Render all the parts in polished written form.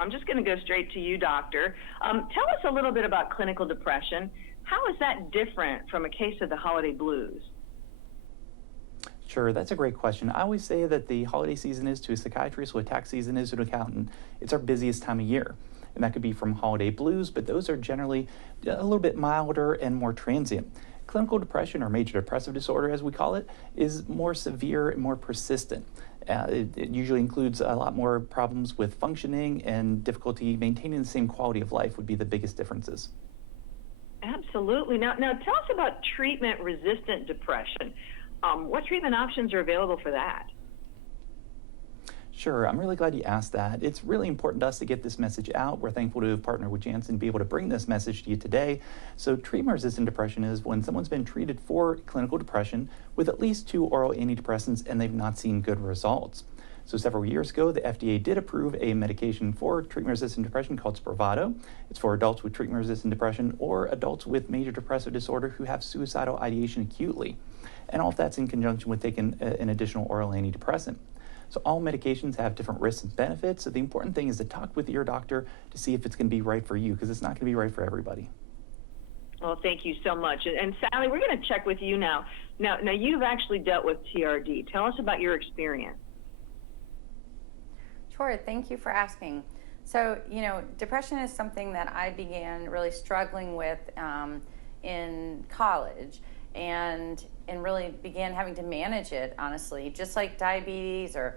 I'm just going to go straight to you, doctor. Tell us a little bit about clinical depression. How is that different from a case of the holiday blues? Sure, that's a great question. I always say that the holiday season is to a psychiatrist what tax season is to an accountant. It's our busiest time of year. And that could be from holiday blues, but those are generally a little bit milder and more transient. Clinical depression, or major depressive disorder as we call it, is more severe and more persistent. It usually includes a lot more problems with functioning, and difficulty maintaining the same quality of life would be the biggest differences. Absolutely. Now tell us about treatment-resistant depression. What treatment options are available for that? Sure, I'm really glad you asked that. It's really important to us to get this message out. We're thankful to have partnered with Janssen to be able to bring this message to you today. So treatment-resistant depression is when someone's been treated for clinical depression with at least 2 oral antidepressants and they've not seen good results. So several years ago, the FDA did approve a medication for treatment-resistant depression called Spravato. It's for adults with treatment-resistant depression or adults with major depressive disorder who have suicidal ideation acutely. And all of that's in conjunction with taking an additional oral antidepressant. So all medications have different risks and benefits. So the important thing is to talk with your doctor to see if it's going to be right for you, because it's not going to be right for everybody. Well, thank you so much. And Sally, we're going to check with you now. Now you've actually dealt with TRD. Tell us about your experience. Sure, thank you for asking. So, depression is something that I began really struggling with in college, and really began having to manage it, honestly. Just like diabetes or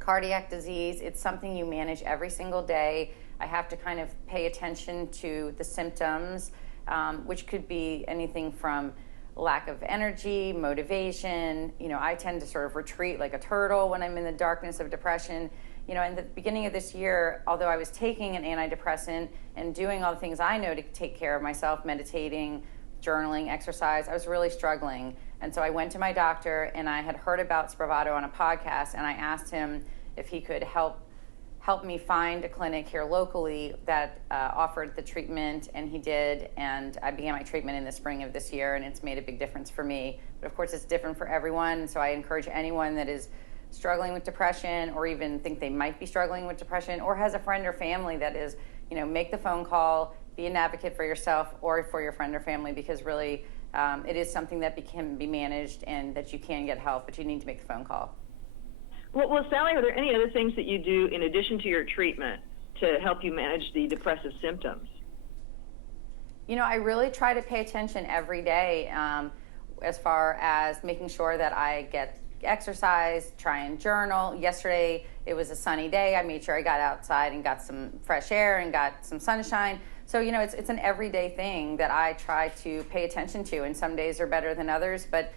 cardiac disease, it's something you manage every single day. I have to kind of pay attention to the symptoms, which could be anything from lack of energy, motivation. I tend to sort of retreat like a turtle when I'm in the darkness of depression. In the beginning of this year, although I was taking an antidepressant and doing all the things I know to take care of myself, meditating, journaling, exercise, I was really struggling. And so I went to my doctor, and I had heard about Spravato on a podcast, and I asked him if he could help me find a clinic here locally that offered the treatment, and he did. And I began my treatment in the spring of this year, and it's made a big difference for me. But of course, it's different for everyone. So I encourage anyone that is struggling with depression, or even think they might be struggling with depression, or has a friend or family that is, make the phone call, be an advocate for yourself or for your friend or family, because really it is something that can be managed and that you can get help, but you need to make the phone call. Well, Sally, are there any other things that you do in addition to your treatment to help you manage the depressive symptoms? I really try to pay attention every day as far as making sure that I get exercise, try and journal. Yesterday, it was a sunny day. I made sure I got outside and got some fresh air and got some sunshine. So, it's an everyday thing that I try to pay attention to, and some days are better than others, but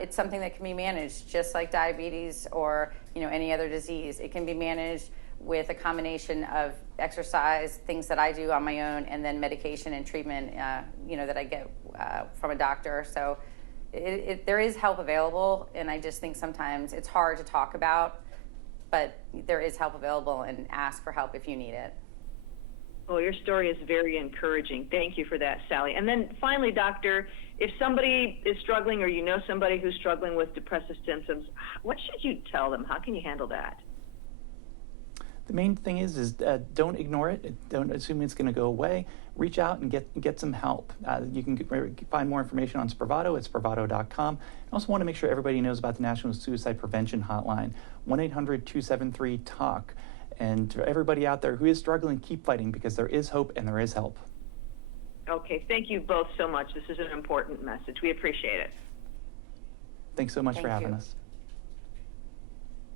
it's something that can be managed just like diabetes or, any other disease. It can be managed with a combination of exercise, things that I do on my own, and then medication and treatment, that I get from a doctor. So there is help available, and I just think sometimes it's hard to talk about, but there is help available, and ask for help if you need it. Well, your story is very encouraging. Thank you for that, Sally. And then finally, doctor, if somebody is struggling, or somebody who's struggling with depressive symptoms, what should you tell them? How can you handle that? The main thing is don't ignore it. Don't assume it's going to go away. Reach out and get some help. You can find more information on Spravato at spravato.com. I also want to make sure everybody knows about the National Suicide Prevention Hotline, 1-800-273-TALK. And for everybody out there who is struggling, keep fighting, because there is hope and there is help. Okay, thank you both so much. This is an important message. We appreciate it. Thanks so much for having you. us.